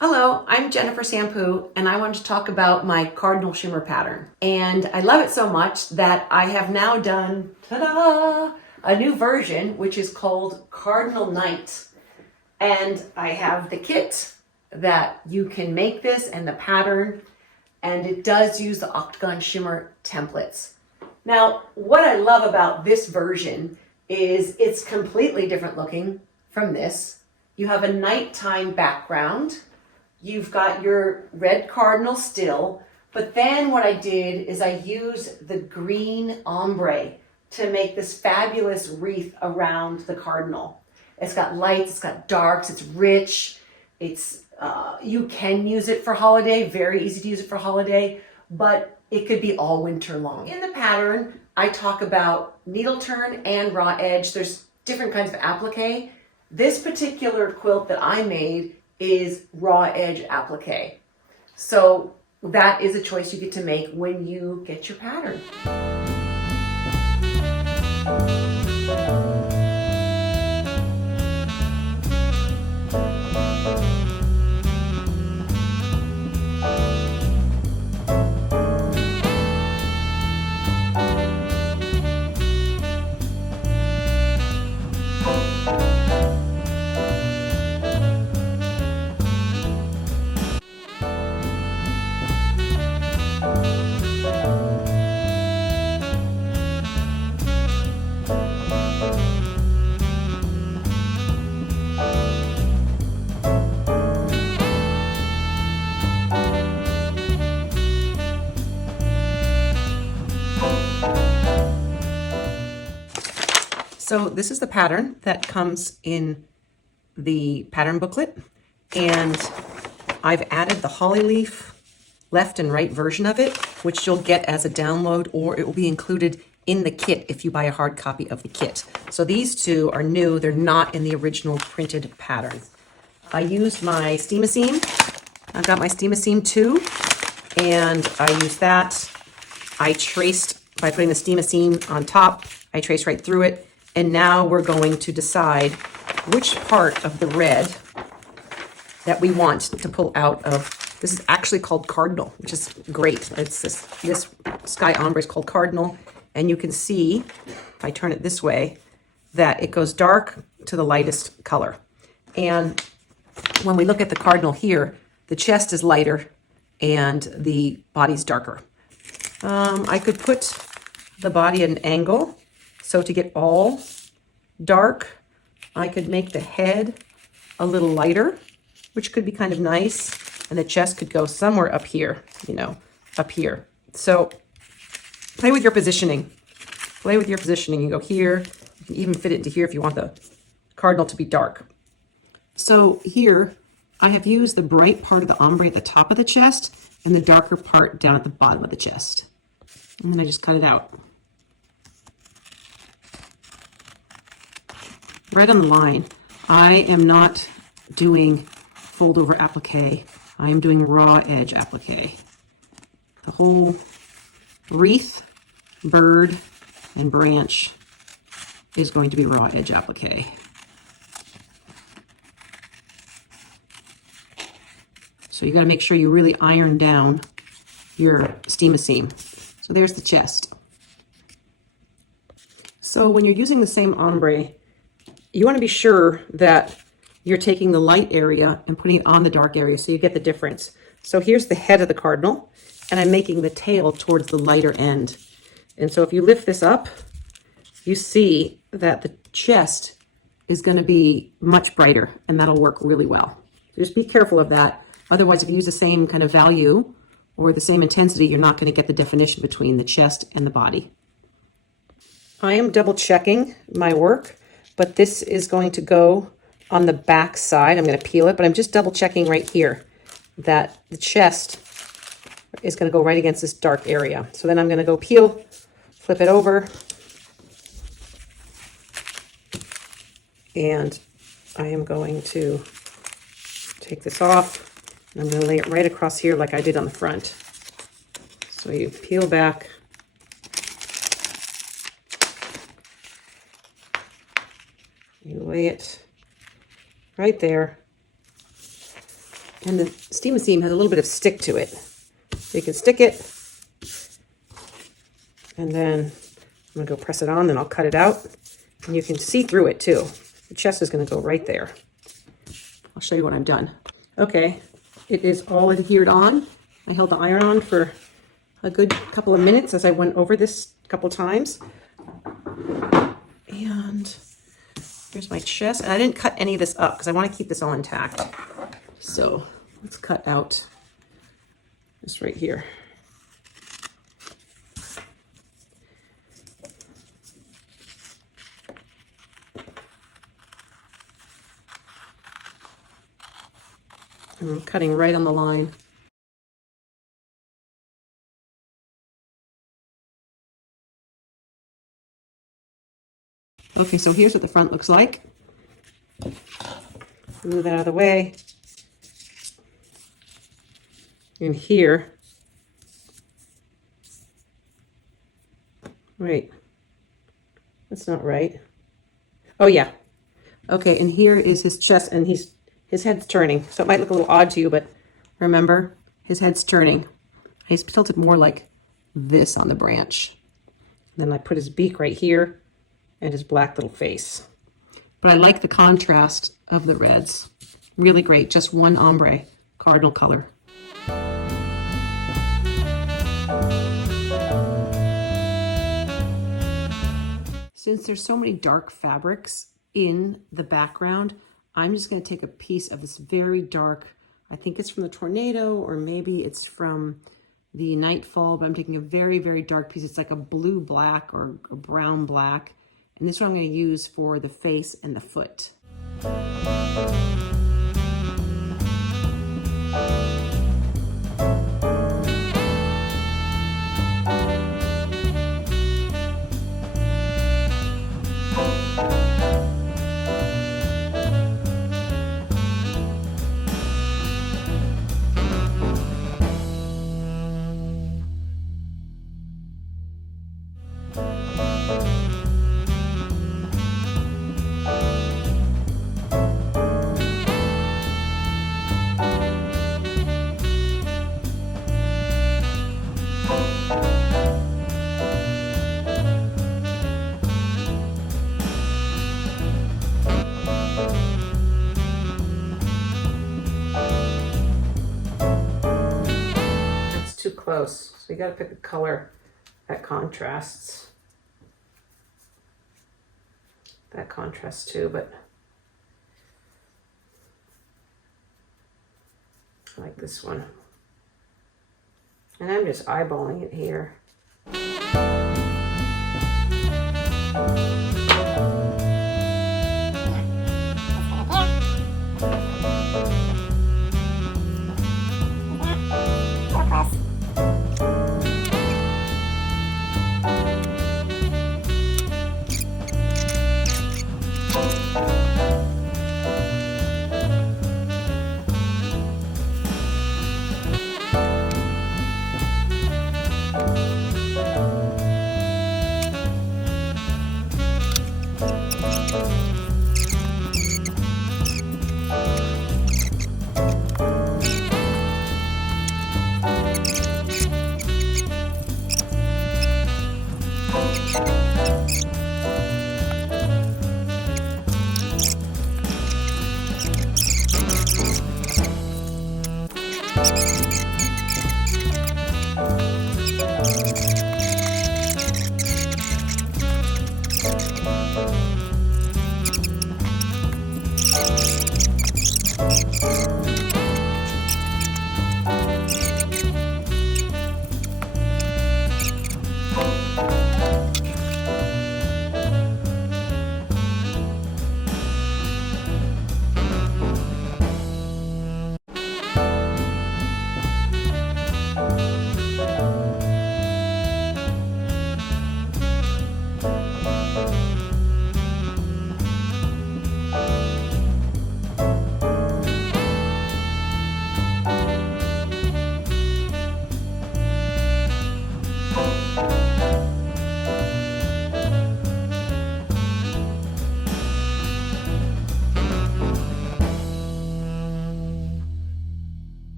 Hello, I'm Jennifer Sampu, and I want to talk about my Cardinal Shimmer pattern. And I love it so much that I have now done, ta-da, a new version, which is called Cardinal Night. And I have the kit that you can make this and the pattern, and it does use the Octagon Shimmer templates. Now, what I love about this version is it's completely different looking from this. You have a nighttime background. You've got your red cardinal still, but then what I did is I used the green ombre to make this fabulous wreath around the cardinal. It's got lights, it's got darks, it's rich. It's you can use it for holiday, very easy to use it for holiday, but it could be all winter long. In the pattern, I talk about needle turn and raw edge. There's different kinds of applique. This particular quilt that I made is raw edge applique. So that is a choice you get to make when you get your pattern. So this is the pattern that comes in the pattern booklet, and I've added the holly leaf left and right version of it, which you'll get as a download, or it will be included in the kit if you buy a hard copy of the kit. So these two are new, they're not in the original printed pattern. I used my Steam-A-Seam. I've got my Steam-A-Seam 2, and I used that. I traced, by putting the Steam-A-Seam on top, I traced right through it. And now we're going to decide which part of the red that we want to pull out of. This is actually called Cardinal, which is great. It's this sky ombre is called Cardinal. And you can see, if I turn it this way, that it goes dark to the lightest color. And when we look at the Cardinal here, the chest is lighter and the body's darker. I could put the body at an angle. So to get all dark, I could make the head a little lighter, which could be kind of nice. And the chest could go somewhere up here, up here. So play with your positioning. Play with your positioning. You go here. You can even fit it into here if you want the cardinal to be dark. So here, I have used the bright part of the ombre at the top of the chest and the darker part down at the bottom of the chest. And then I just cut it out. Right on the line. I am not doing fold over applique. I am doing raw edge applique. The whole wreath, bird, and branch is going to be raw edge applique. So you got to make sure you really iron down your Steam-A-Seam. So there's the chest. So when you're using the same ombre, you want to be sure that you're taking the light area and putting it on the dark area so you get the difference. So here's the head of the cardinal, and I'm making the tail towards the lighter end. And so if you lift this up, you see that the chest is going to be much brighter, and that'll work really well. So just be careful of that. Otherwise, if you use the same kind of value or the same intensity, you're not going to get the definition between the chest and the body. I am double checking my work, but this is going to go on the back side. I'm going to peel it, but I'm just double checking right here that the chest is going to go right against this dark area. So then I'm going to go peel, flip it over, and I am going to take this off. And I'm going to lay it right across here like I did on the front. So you peel back. You lay it right there. And the steam seam has a little bit of stick to it. So you can stick it, and then I'm gonna go press it on, then I'll cut it out. And you can see through it too. The chest is gonna go right there. I'll show you what I've done. Okay, it is all adhered on. I held the iron on for a good couple of minutes as I went over this a couple times. And here's my chest. And I didn't cut any of this up because I want to keep this all intact. So let's cut out this right here. And I'm cutting right on the line. Okay, so here's what the front looks like. Move that out of the way. And here, wait, that's not right. Oh yeah. Okay, and here is his chest, and his head's turning. So it might look a little odd to you, but remember, his head's turning. He's tilted more like this on the branch. Then I put his beak right here and his black little face. But I like the contrast of the reds. Really great, just one ombre, cardinal color. Since there's so many dark fabrics in the background, I'm just going to take a piece of this very dark, I think it's from the tornado, or maybe it's from the nightfall, but I'm taking a very, very dark piece. It's like a blue black or a brown black. And this is what I'm going to use for the face and the foot. Too close, so you got to pick a color that contrasts. That contrasts too, but I like this one. And I'm just eyeballing it here.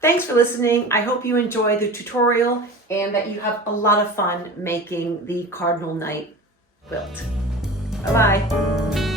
Thanks for listening. I hope you enjoy the tutorial and that you have a lot of fun making the Cardinal Night Quilt. Bye-bye.